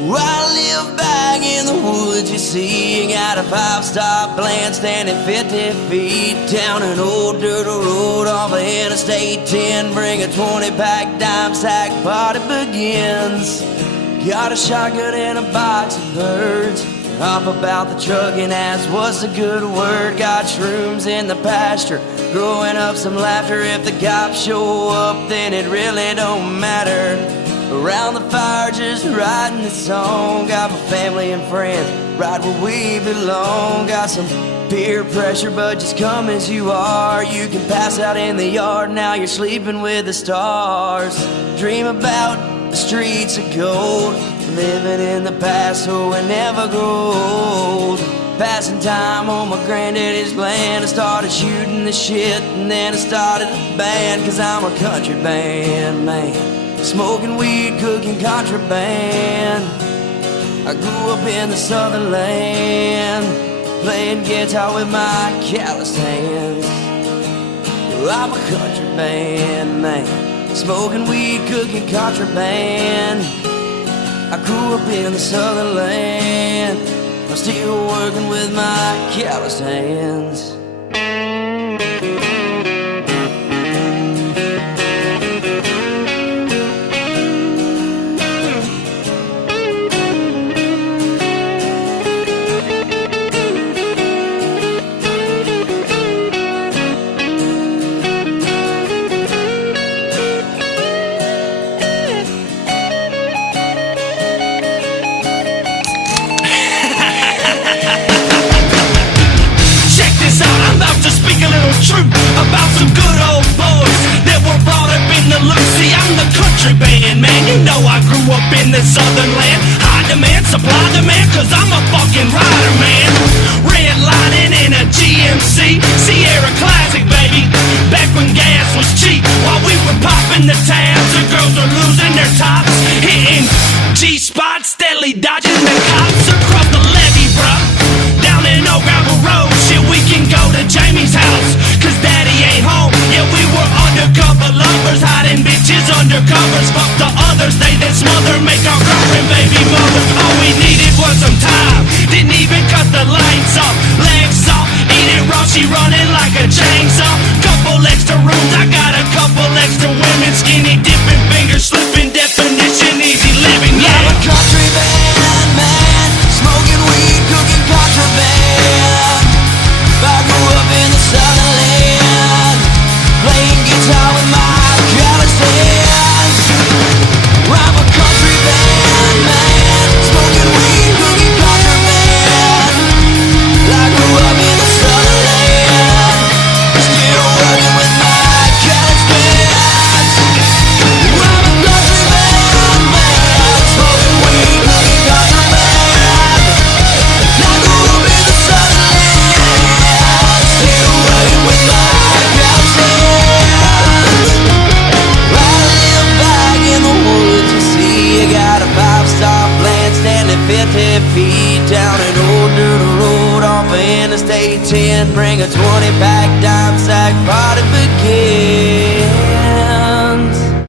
I live back in the woods, you see. You got a 5-star plant standing 50 feet down an old dirt road off of Interstate 10. Bring a 20-pack dime sack, party begins. Got a shotgun and a box of birds. Hop about the truck and ask what's the good word. Got shrooms in the pasture, growing up some laughter. If the cops show up, then it really don't matter. Around the fire just writing the song. Got my family and friends right where we belong. Got some peer pressure, but just come as you are. You can pass out in the yard, now you're sleeping with the stars. Dream about the streets of gold, living in the past so we never grow old. Passing time on my granddaddy's land. I started shooting the shit and then I started a band. Cause I'm a country band man, smoking weed, cooking contraband. I grew up in the southern land, playing guitar with my calloused hands. I'm a country band man, smoking weed, cooking contraband. I grew up in the southern land, I'm still working with my calloused hands. Truth about some good old boys that were brought up in the loop. See, I'm the country band man, you know I grew up in the southern land. High demand, supply demand, cause I'm a fucking rider man. Redlining in a GMC Sierra Classic, baby, back when gas was cheap. While we were popping the tabs, the girls are losing their tops, hitting G-spots, steadily dodging the cops across the levee, bruh. Down in Old Gravel Road, shit, we can go to Jamie's house, cause daddy ain't home. Yeah, we were undercover lovers, hiding bitches under covers. Fuck the others, they then smother, make our girlfriend baby mothers. All we needed was some time, didn't even cut the lights off. Legs off, eat it raw, she running like a chainsaw. Couple extra rooms, I got a couple extra women. Skinny dipping, fingers slipping, definition easy living, yeah. I'm a country band man, smoking weed, cooking contraband. I grew up in the southern land, playing guitar with my calloused hands. I'm a country band man, smoking weed, cooking contraband. I grew up in the southern land, still working with my calloused hands. I'm a country band man, smoking weed, cooking contraband. I grew up in the southern land, still working with my calloused hands. I live back in the woods, you see. I got a 5-star plant standing 50 feet down an old dirt road off of Interstate 10. Bring a 20-pack dime sack, party begin.